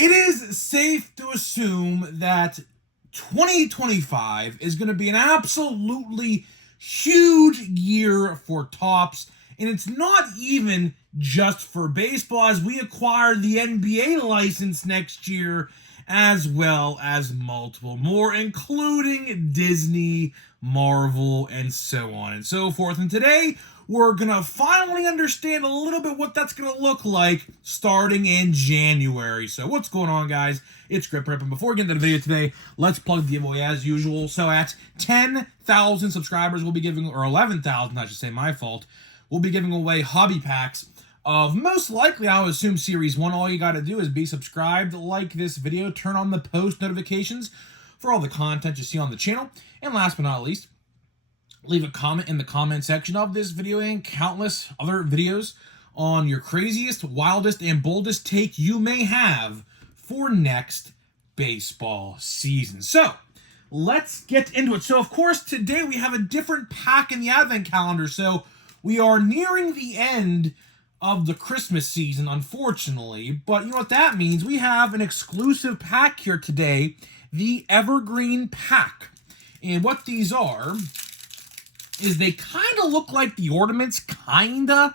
It is safe to assume that 2025 is going to be an absolutely huge year for Topps, and it's not even just for baseball, as we acquire the NBA license next year, as well as multiple more, including Disney, Marvel, and so on and so forth. And today, we're going to finally understand a little bit what that's going to look like starting in January. So what's going on, guys? It's Grip Rip, and before we get into the video today, let's plug the giveaway as usual. So at 10,000 subscribers, we'll be giving, or 11,000, I should say, my fault, we'll be giving away hobby packs of most likely, I would assume, Series 1. All you got to do is be subscribed, like this video, turn on the post notifications for all the content you see on the channel, and last but not least, leave a comment in the comment section of this video and countless other videos on your craziest, wildest, and boldest take you may have for next baseball season. So, let's get into it. So, of course, today we have a different pack in the advent calendar. So, we are nearing the end of the Christmas season, unfortunately. But you know what that means? We have an exclusive pack here today, the Evergreen Pack. And what these are is they kind of look like the ornaments, kinda,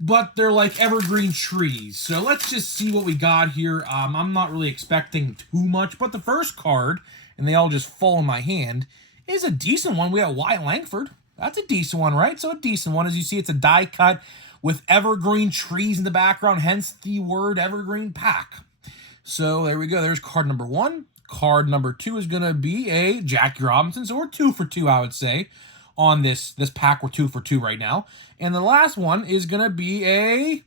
but they're like evergreen trees. So let's just see what we got here. I'm not really expecting too much, but the first card, and they all just fall in my hand, is a decent one. We have Wyatt Langford. That's a decent one, right? So a decent one. As you see, it's a die cut with evergreen trees in the background, hence the word Evergreen Pack. So there we go. There's card number one. Card number two is going to be a Jackie Robinson. So we're 2 for 2, I would say. On this pack, we're 2 for 2 right now. And the last one is going to be a...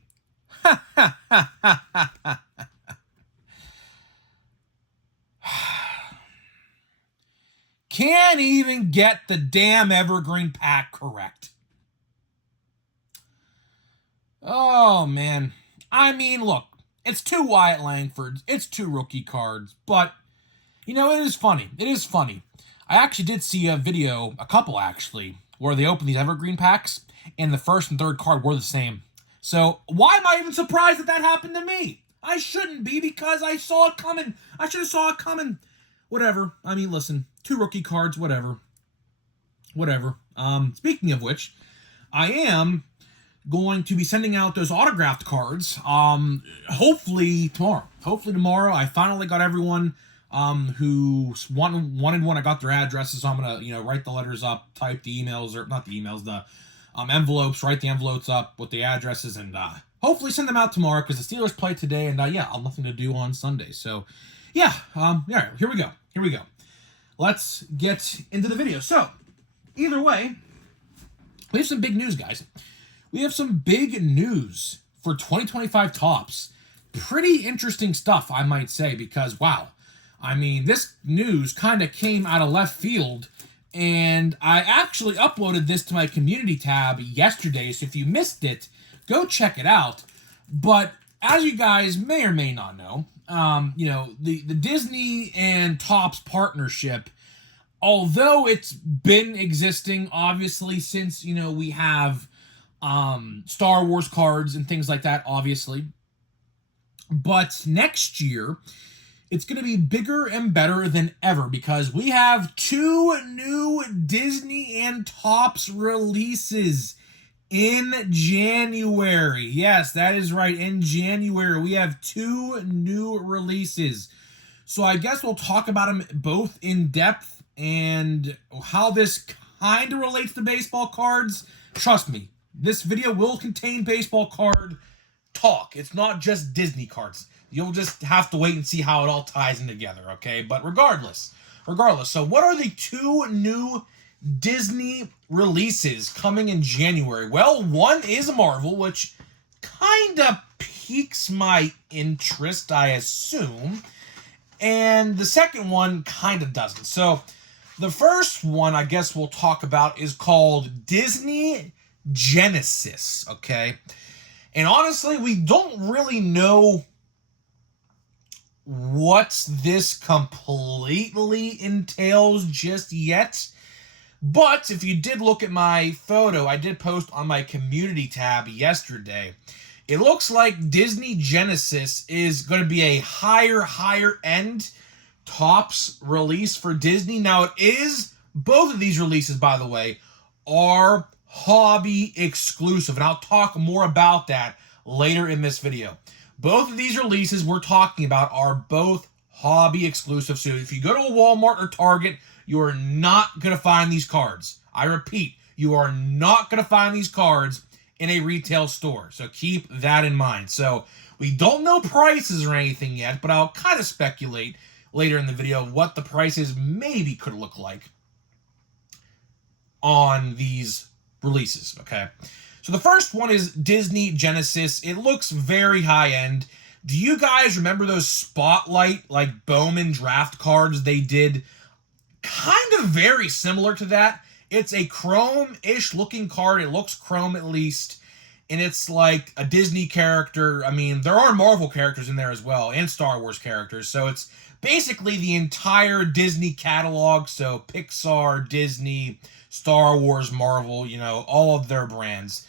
Can't even get the damn Evergreen Pack correct. Oh, man. I mean, look, it's 2 Wyatt Langfords. It's 2 rookie cards. But, you know, it is funny. It is funny. I actually did see a video, a couple actually, where they opened these Evergreen Packs, and the first and third card were the same. So, why am I even surprised that that happened to me? I shouldn't be, because I saw it coming. I should have saw it coming. Whatever. I mean, listen, 2 rookie cards, whatever. Whatever. Speaking of which, I am going to be sending out those autographed cards, hopefully tomorrow. Hopefully tomorrow. I finally got everyone who wanted one. I got their addresses, so I'm gonna, write the letters up, type the emails, or not the emails, the envelopes, write the envelopes up with the addresses, and hopefully send them out tomorrow, because the Steelers play today, and I'll have nothing to do on Sunday. So, yeah, here we go. Here we go. Let's get into the video. So, either way, we have some big news, guys. We have some big news for 2025 Topps. Pretty interesting stuff, I might say, because, wow. I mean, this news kind of came out of left field, and I actually uploaded this to my community tab yesterday, so if you missed it, go check it out. But as you guys may or may not know, the Disney and Topps partnership, although it's been existing, obviously, since, we have Star Wars cards and things like that, obviously, but next year, it's going to be bigger and better than ever, because we have 2 new Disney and Topps releases in January. Yes, that is right. In January, we have 2 new releases. So I guess we'll talk about them both in depth and how this kind of relates to baseball cards. Trust me, this video will contain baseball card talk. It's not just Disney cards. You'll just have to wait and see how it all ties in together, okay? But regardless, so what are the 2 new Disney releases coming in January? Well, one is Marvel, which kind of piques my interest, I assume. And the second one kind of doesn't. So the first one I guess we'll talk about is called Disney Genesis, okay? And honestly, we don't really know what this completely entails just yet. But if you did look at my photo, I did post on my community tab yesterday. it looks like Disney Genesis is going to be a higher end Topps release for Disney. Now it is, both of these releases, by the way, are hobby exclusive, and I'll talk more about that later in this video. Both of these releases we're talking about are both hobby exclusive, so if you go to a Walmart or Target, you are not going to find these cards. I repeat, you are not going to find these cards in a retail store, so keep that in mind. So we don't know prices or anything yet, but I'll kind of speculate later in the video what the prices maybe could look like on these releases, okay? So the first one is Disney Genesis. It looks very high-end. Do you guys remember those Spotlight, like, Bowman draft cards they did? Kind of very similar to that. It's a chrome-ish looking card. It looks chrome at least. And it's like a Disney character. I mean, there are Marvel characters in there as well, and Star Wars characters. So it's basically the entire Disney catalog. So Pixar, Disney, Star Wars, Marvel, you know, all of their brands.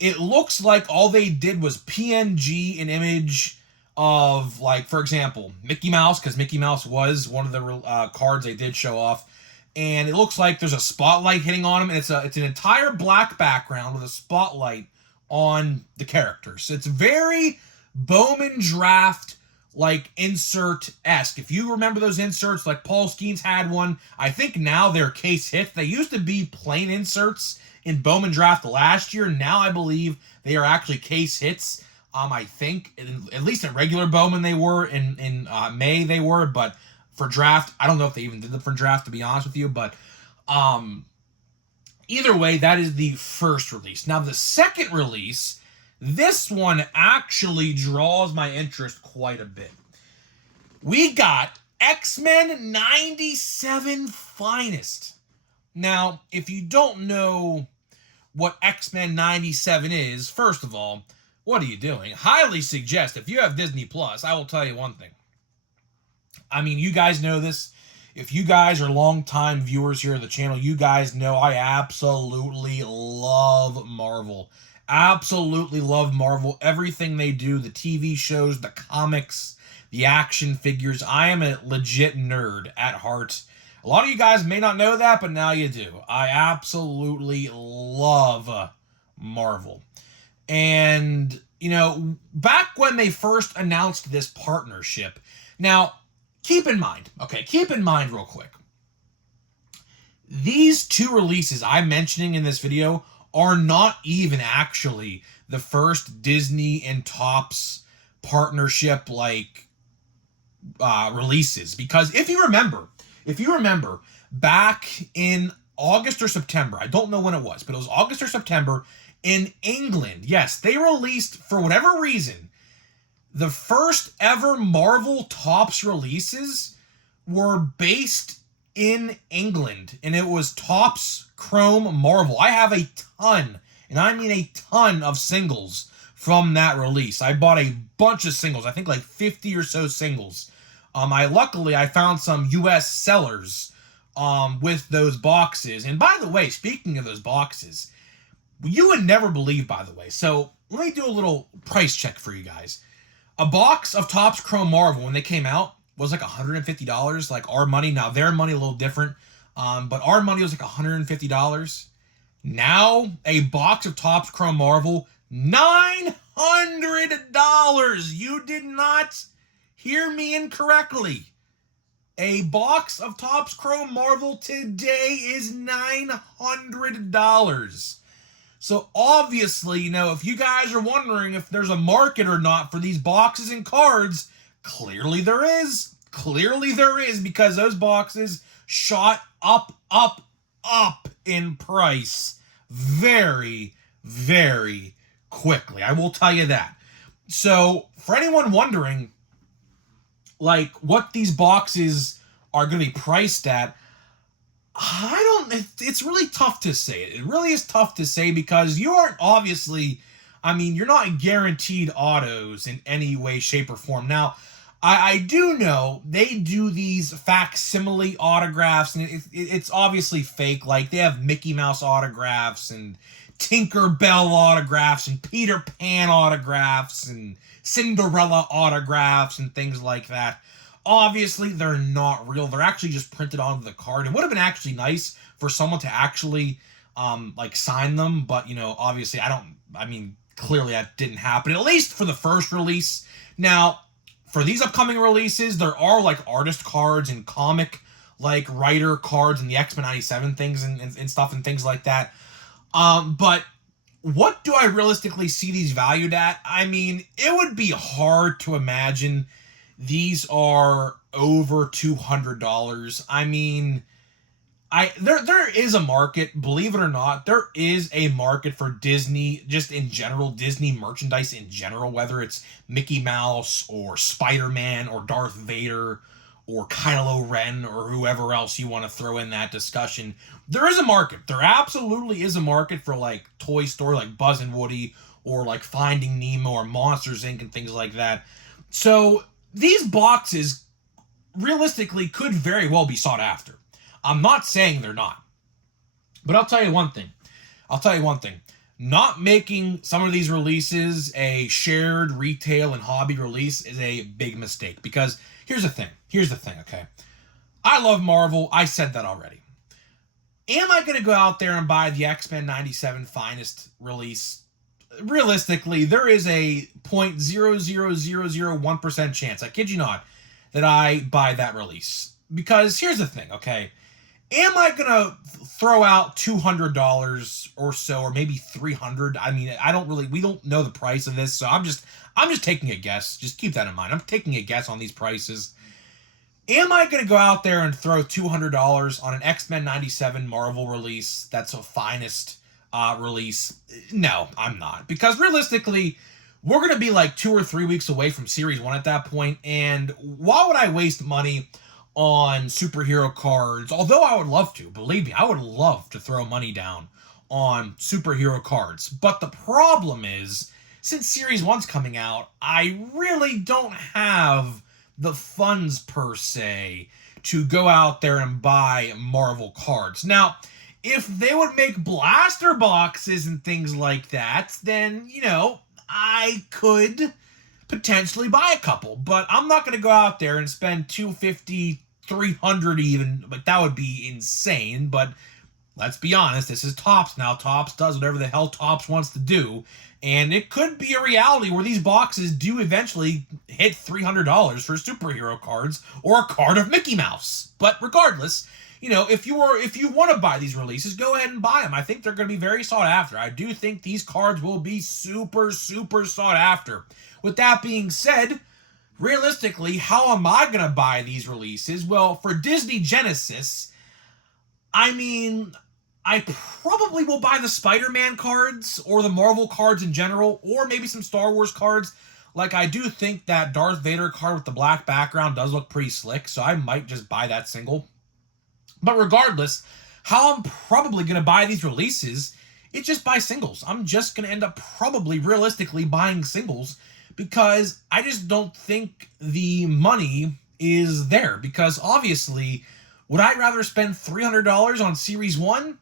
It looks like all they did was PNG an image of, like, for example, Mickey Mouse, because Mickey Mouse was one of the cards they did show off. And it looks like there's a spotlight hitting on him, and it's an entire black background with a spotlight on the characters. It's very Bowman draft, like, insert-esque. If you remember those inserts, like Paul Skeens had one, I think now they're case hits. They used to be plain inserts in Bowman draft last year. Now I believe they are actually case hits. I think, at least at regular Bowman they were, in May they were, but for draft, I don't know if they even did them for draft, to be honest with you, but either way, that is the first release. Now, the second release, this one actually draws my interest quite a bit. We got X-Men 97 Finest. Now, if you don't know what X-Men 97 is, first of all, what are you doing? Highly suggest, if you have Disney Plus, I will tell you one thing. I mean, you guys know this. If you guys are longtime viewers here of the channel, you guys know I absolutely love Marvel. Absolutely love Marvel. Everything they do, the TV shows, the comics, the action figures. I am a legit nerd at heart. A lot of you guys may not know that, but now you do. I absolutely love Marvel. And, you know, back when they first announced this partnership, now, keep in mind real quick, these two releases I'm mentioning in this video are not even actually the first Disney and Topps partnership, like, releases. Because if you remember, back in August or September, I don't know when it was, but it was August or September, in England, yes, they released, for whatever reason, the first ever Marvel Topps releases were based in England, and it was Topps Chrome Marvel. I have a ton, and I mean a ton of singles from that release. I bought a bunch of singles, I think like 50 or so singles. Luckily I found some US sellers with those boxes. And by the way, speaking of those boxes, you would never believe, by the way. So let me do a little price check for you guys. A box of Topps Chrome Marvel, when they came out, was like $150, like our money. Now, their money a little different, but our money was like $150. Now, a box of Topps Chrome Marvel, $900. You did not hear me incorrectly. A box of Topps Chrome Marvel today is $900. So obviously, you know, if you guys are wondering if there's a market or not for these boxes and cards, clearly there is. Clearly there is, because those boxes shot up in price very, very quickly. I will tell you that. So for anyone wondering, like, what these boxes are going to be priced at, it's really tough to say. It really is tough to say, because you aren't obviously, I mean, you're not guaranteed autos in any way, shape, or form. Now, I do know they do these facsimile autographs, and it's obviously fake. Like, they have Mickey Mouse autographs and Tinkerbell autographs and Peter Pan autographs and Cinderella autographs and things like that. Obviously, they're not real. They're actually just printed onto the card. It would have been actually nice for someone to actually like sign them, but obviously clearly that didn't happen, at least for the first release. Now, for these upcoming releases, there are like artist cards and comic like writer cards and the XMen 97 things and stuff and things like that. But what do I realistically see these valued at? I mean, it would be hard to imagine these are over $200. I mean, there is a market, believe it or not, there is a market for Disney, just in general, Disney merchandise in general, whether it's Mickey Mouse or Spider-Man or Darth Vader or Kylo Ren or whoever else you want to throw in that discussion. There is a market. There absolutely is a market for like Toy Story, like Buzz and Woody, or like Finding Nemo or Monsters Inc. and things like that. So these boxes realistically could very well be sought after. I'm not saying they're not. But I'll tell you one thing. Not making some of these releases a shared retail and hobby release is a big mistake. Because here's the thing, okay? I love Marvel. I said that already. Am I going to go out there and buy the XMen 97 Finest release? Realistically, there is a 0.00001% chance, I kid you not, that I buy that release. Because here's the thing, okay? Am I going to throw out $200 or so, or maybe $300? I mean, we don't know the price of this, so I'm just taking a guess. Just keep that in mind. I'm taking a guess on these prices. Am I going to go out there and throw $200 on an X-Men 97 Marvel release that's a Finest release? No, I'm not. Because realistically, we're going to be like 2 or 3 weeks away from Series 1 at that point, and why would I waste money on superhero cards? Although I would love to, believe me, I would love to throw money down on superhero cards. But the problem is, since Series 1's coming out, I really don't have the funds per se to go out there and buy Marvel cards. Now, if they would make blaster boxes and things like that, then, I could potentially buy a couple. But I'm not going to go out there and spend $250, $300 even. Like, that would be insane. But let's be honest, this is Topps now. Topps does whatever the hell Topps wants to do. And it could be a reality where these boxes do eventually hit $300 for superhero cards or a card of Mickey Mouse. But regardless, if you want to buy these releases, go ahead and buy them. I think they're going to be very sought after. I do think these cards will be super, super sought after. With that being said, realistically, how am I going to buy these releases? Well, for Disney Genesis, I mean, I probably will buy the Spider-Man cards or the Marvel cards in general, or maybe some Star Wars cards. Like, I do think that Darth Vader card with the black background does look pretty slick, so I might just buy that single. But regardless, how I'm probably going to buy these releases, it's just buy singles. I'm just going to end up probably realistically buying singles because I just don't think the money is there. Because obviously, would I rather spend $300 on Series 1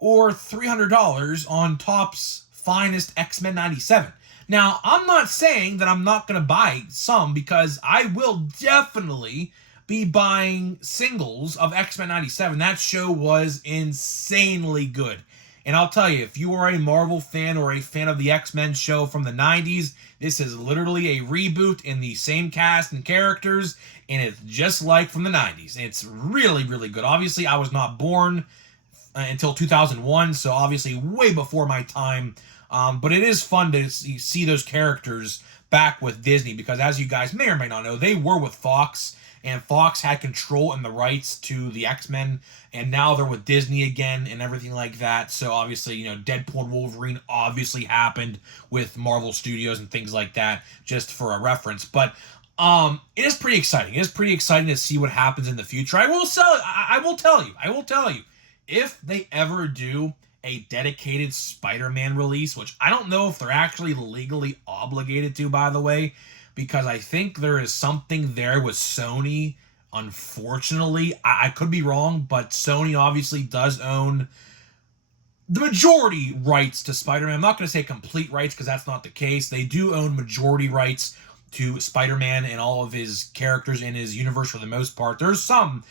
or $300 on Topps Finest X-Men 97? Now, I'm not saying that I'm not going to buy some, because I will definitely be buying singles of X-Men 97. That show was insanely good. And I'll tell you, if you are a Marvel fan or a fan of the X-Men show from the 90s, this is literally a reboot in the same cast and characters, and it's just like from the 90s. It's really, really good. Obviously, I was not born until 2001, so obviously way before my time. But it is fun to see those characters back with Disney, because as you guys may or may not know, they were with Fox, and Fox had control and the rights to the X-Men, and now they're with Disney again and everything like that. So obviously, Deadpool and Wolverine obviously happened with Marvel Studios and things like that, just for a reference. But it is pretty exciting. It is pretty exciting to see what happens in the future. I will tell you, if they ever do a dedicated Spider-Man release, which I don't know if they're actually legally obligated to, by the way, because I think there is something there with Sony. Unfortunately, I could be wrong, but Sony obviously does own the majority rights to Spider-Man. I'm not going to say complete rights because that's not the case. They do own majority rights to Spider-Man and all of his characters in his universe for the most part. There's some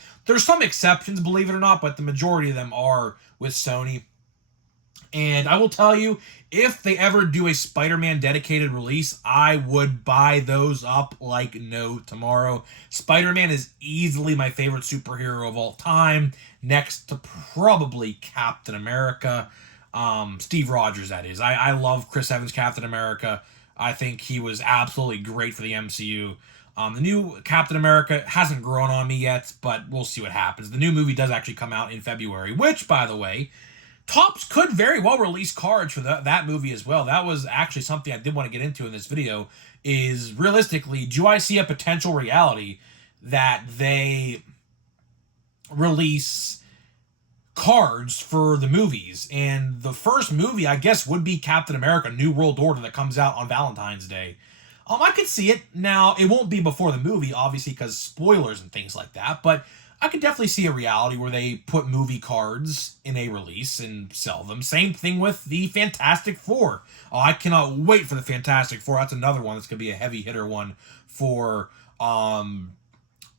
exceptions, believe it or not, but the majority of them are with Sony. And I will tell you, if they ever do a Spider-Man dedicated release, I would buy those up like no tomorrow. Spider-Man is easily my favorite superhero of all time, next to probably Captain America. Steve Rogers, that is. I love Chris Evans' Captain America. I think he was absolutely great for the MCU. The new Captain America hasn't grown on me yet, but we'll see what happens. The new movie does actually come out in February, which, by the way, Topps could very well release cards for that movie as well. That was actually something I did want to get into in this video, is realistically, do I see a potential reality that they release cards for the movies? And the first movie, I guess, would be Captain America New World Order that comes out on Valentine's Day. I could see it. Now, it won't be before the movie, obviously, because spoilers and things like that, but I could definitely see a reality where they put movie cards in a release and sell them. Same thing with the Fantastic Four. I cannot wait for the Fantastic Four. That's another one that's going to be a heavy hitter one for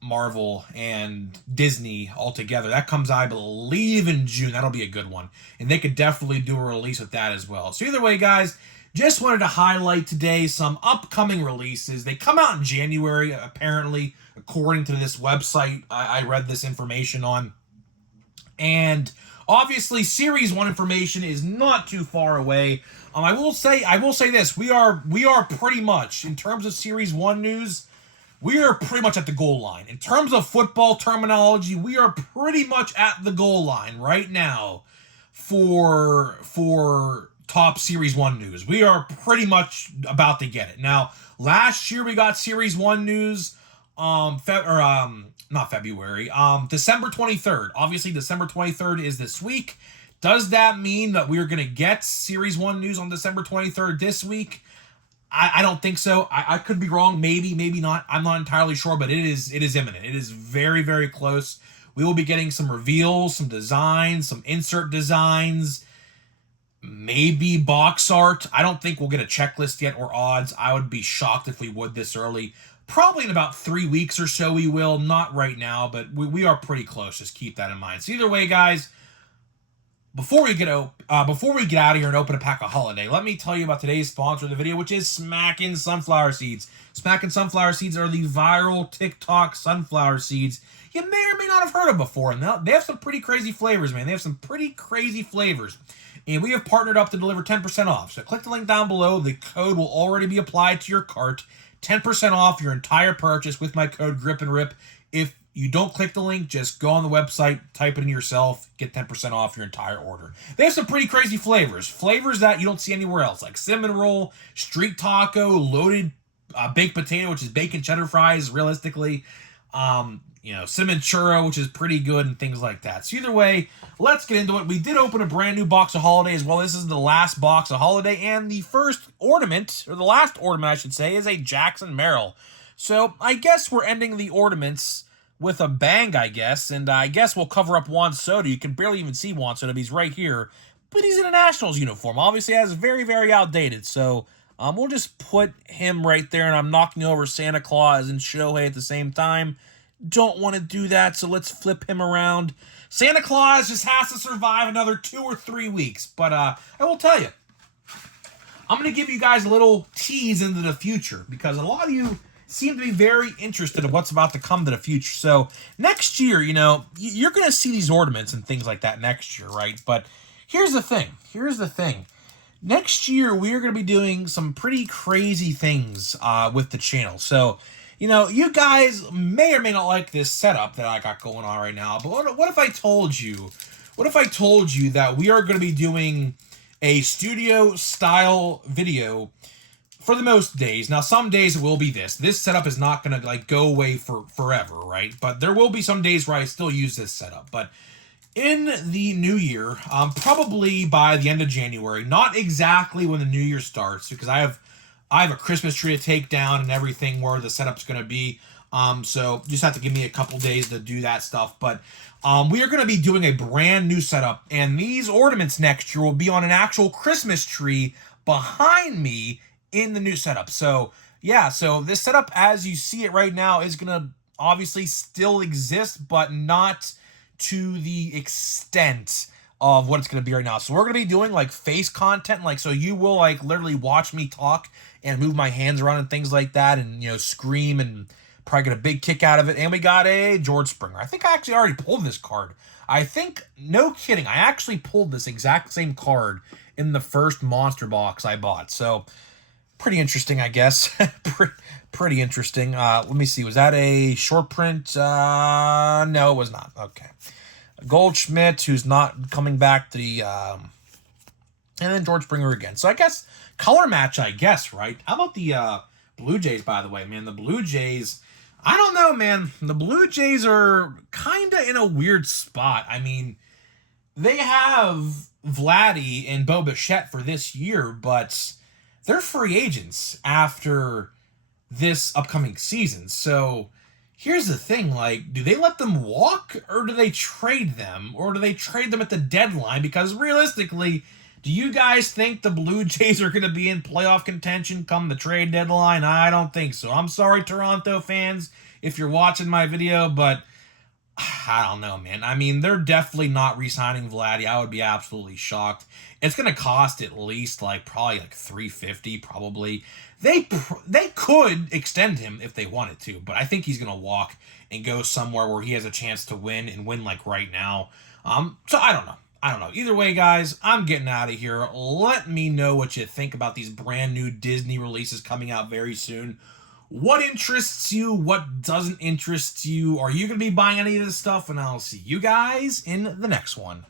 Marvel and Disney altogether. That comes, I believe, in June. That'll be a good one. And they could definitely do a release with that as well. So either way, guys, just wanted to highlight today some upcoming releases. They come out in January, apparently, according to this website I read this information on. And obviously, Series 1 information is not too far away. I will say this. We are pretty much, in terms of Series 1 news, we are pretty much at the goal line. In terms of football terminology, we are pretty much at the goal line right now for top Series 1 news. We are pretty much about to get it. Now, last year we got Series 1 news not February, December 23rd. Obviously, December 23rd is this week. Does that mean that we're going to get Series 1 news on December 23rd this week? I don't think so. I could be wrong. Maybe not. I'm not entirely sure, but it is imminent. It is very, very close. We will be getting some reveals, some designs, some insert designs, maybe box art. I don't think we'll get a checklist yet or odds. I would be shocked if we would this early. Probably in about 3 weeks or so we will. Not right now, but we are pretty close. Just keep that in mind. So either way, guys, before we get out of here and open a pack of holiday, let me tell you about today's sponsor of the video, which is Smackin' Sunflower Seeds. Smackin' Sunflower Seeds are the viral TikTok sunflower seeds you may or may not have heard of before. And they have some pretty crazy flavors, man. They have some pretty crazy flavors. And we have partnered up to deliver 10% off. So click the link down below. The code will already be applied to your cart. 10% off your entire purchase with my code GRIPANDRIP. If you don't click the link, just go on the website, type it in yourself, get 10% off your entire order. They have some pretty crazy flavors. Flavors that you don't see anywhere else, like cinnamon roll, street taco, loaded baked potato, which is bacon cheddar fries, realistically. Cinnamon churro, which is pretty good, and things like that. So either way, let's get into it. We did open a brand new box of holiday as well. This is the last box of holiday, and the first ornament, or the last ornament, I should say, is a Jackson Merrill. So I guess we're ending the ornaments with a bang, I guess, and I guess we'll cover up Juan Soto. You can barely even see Juan Soto. He's right here, but he's in a Nationals uniform. Obviously, that's very, very outdated, so we'll just put him right there, and I'm knocking over Santa Claus and Shohei at the same time. Don't want to do that, so let's flip him around. Santa Claus just has to survive another 2 or 3 weeks, but I will tell you, I'm going to give you guys a little tease into the future, because a lot of you seem to be very interested in what's about to come to the future. So next year, you're going to see these ornaments and things like that next year, right? But here's the thing. Next year, we are going to be doing some pretty crazy things with the channel. So, you guys may or may not like this setup that I got going on right now, but what if I told you that we are going to be doing a studio-style video for the most days? Now, some days it will be this. This setup is not going to, go away for forever, right? But there will be some days where I still use this setup. But in the new year, probably by the end of January, not exactly when the new year starts, because I have I have a Christmas tree to take down and everything where the setup's going to be. So just have to give me a couple days to do that stuff. But we are going to be doing a brand new setup, and these ornaments next year will be on an actual Christmas tree behind me in the new setup. So yeah, so this setup as you see it right now is going to obviously still exist, but not to the extent of what it's going to be right now. So we're going to be doing like face content, like, so you will like literally watch me talk and move my hands around and things like that, and, you know, scream and probably get a big kick out of it. And we got a George Springer. I think I actually already pulled this card. I think, no kidding, I actually pulled this exact same card in the first monster box I bought. So pretty interesting, I guess. Pretty interesting. Let me see. Was that a short print? No, it was not. Okay. Goldschmidt, who's not coming back to the... and then George Springer again. So I guess color match, I guess, right? How about the Blue Jays, by the way, man? The Blue Jays... I don't know, man. The Blue Jays are kind of in a weird spot. I mean, they have Vladdy and Bo Bichette for this year, but they're free agents after this upcoming season. So here's the thing, like, do they let them walk, or do they trade them? Or do they trade them at the deadline? Because realistically, do you guys think the Blue Jays are going to be in playoff contention come the trade deadline? I don't think so. I'm sorry, Toronto fans, if you're watching my video, but I don't know, man. I mean, they're definitely not re-signing Vladdy. I would be absolutely shocked. It's going to cost at least, like, probably like $350, probably. They could extend him if they wanted to, but I think he's going to walk and go somewhere where he has a chance to win, and win like right now. So I don't know. Either way, guys, I'm getting out of here. Let me know what you think about these brand new Disney releases coming out very soon. What interests you? What doesn't interest you? Are you going to be buying any of this stuff? And I'll see you guys in the next one.